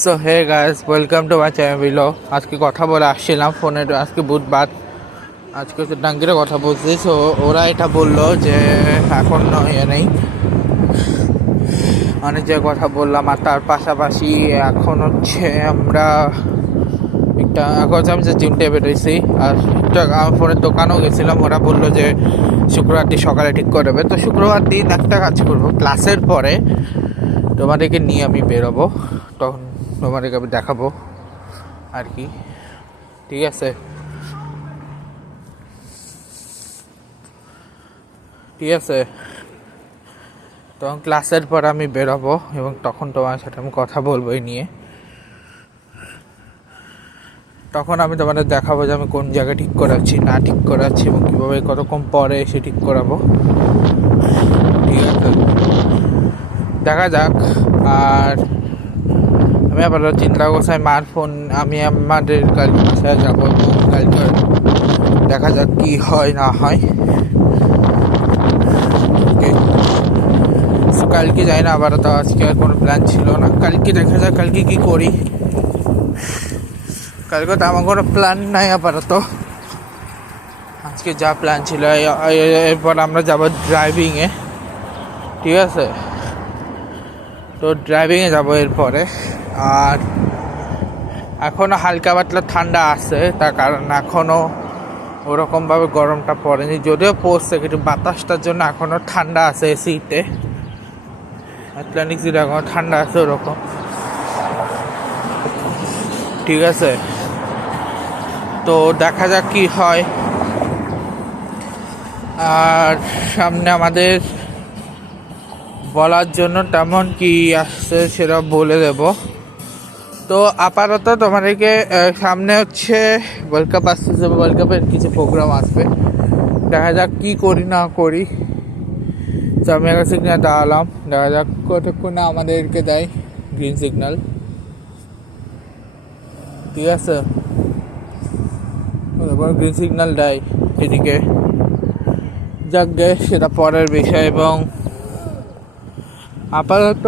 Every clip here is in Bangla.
So hey guys, welcome to my channel বিলো। আজকে কথা বলে আসছিলাম ফোনে, আজকে বুধবার, আজকে হচ্ছে ডাঙ্গিরে কথা বলছি। সো ওরা এটা বললো যে এখন নেই, অনেক যে কথা বললাম। আর তার পাশাপাশি এখন হচ্ছে আমরা এখন আমি যে জিমটে বেরোইছি, আর আমার ফোনের দোকানেও গেছিলাম। ওরা বললো যে শুক্রবার দিন সকালে ঠিক করে দেবে। তো শুক্রবার দিন একটা কাজ করবো, ক্লাসের পরে তোমাদেরকে নিয়ে আমি বেরোবো, তখন তোমাদেরকে আমি দেখাবো আর কি। ঠিক আছে, ঠিক আছে। তখন ক্লাসের পর আমি বেরোবো এবং তখন তোমার সাথে আমি কথা বলবো এই নিয়ে। তখন আমি তোমাদের দেখাবো যে আমি কোন জায়গায় ঠিক করাচ্ছি, না ঠিক করাচ্ছি, এবং কীভাবে কতক্ষণ পরে এসে ঠিক করাবো। ঠিক আছে, দেখা যাক। আর আমি আবার চিন্তা করছি মার ফোন, আমি আমাদের কালকে বাসায় যাবো, কালকে দেখা যাক কি হয় না হয়। কালকে যাই না আবার, তো আজকে আর কোনো প্ল্যান ছিল না। কালকে দেখা যাক কালকে কি করি। কালকে তো আমার কোনো প্ল্যান নাই আপাতত। আজকে যা প্ল্যান ছিল, এরপর আমরা যাবো ড্রাইভিংয়ে। ঠিক আছে, তো ড্রাইভিংয়ে যাবো এরপরে। আর এখনও হালকা পাতলা ঠান্ডা আছে, তার কারণ এখনও ওরকমভাবে গরমটা পড়েনি, যদিও পড়ছে কিন্তু বাতাসটার জন্য এখনও ঠান্ডা আছে। এসিতে আটলান্টিক সিটি এখনও ঠান্ডা আছে ওরকম। ঠিক আছে, তো দেখা যাক কি হয়। আর সামনে আমাদের বলার জন্য তেমন কি আসছে সেটা বলে দেব। তো আপাতত তোমাদেরকে সামনে হচ্ছে ওয়ার্ল্ড কাপ আসতেছে, ওয়ার্ল্ড কাপের কিছু প্রোগ্রাম আসবে, দেখা যাক কি করি না করি। তো আমি একটা সিগন্যাল দাঁড়ালাম, দেখা যাক কতক্ষণ আমাদেরকে দেয় গ্রিন সিগন্যাল। ঠিক আছে, গ্রিন সিগন্যাল দেয় এদিকে, যাক গে সেটা পরের বিষয়। এবং আপাতত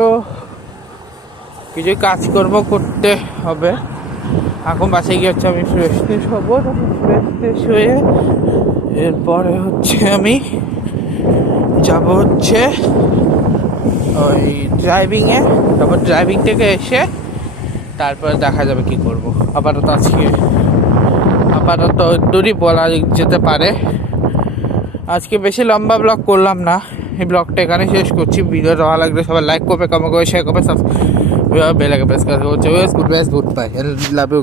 কিছু কাজকর্ম করতে হবে। এখন বাসায় গিয়ে হচ্ছে আমি ফ্রেশ ট্রেশ হবো, ফ্রেশ ট্রেশ হয়ে এরপরে হচ্ছে আমি যাব হচ্ছে ওই ড্রাইভিংয়ে। তারপর ড্রাইভিং থেকে এসে তারপর দেখা যাবে কি করব। আপাতত দূরই বলা যেতে পারে। আজকে বেশি লম্বা ব্লগ করলাম না, এই ব্লগটা এখানে শেষ করছি। ভিডিও ভালো লাগলে সবাই লাইক করবে, কমেন্ট করবে, শেয়ার করবে, সাবস্ক্রাইব, বেল আইকন প্রেস করবে। Good bye, love you.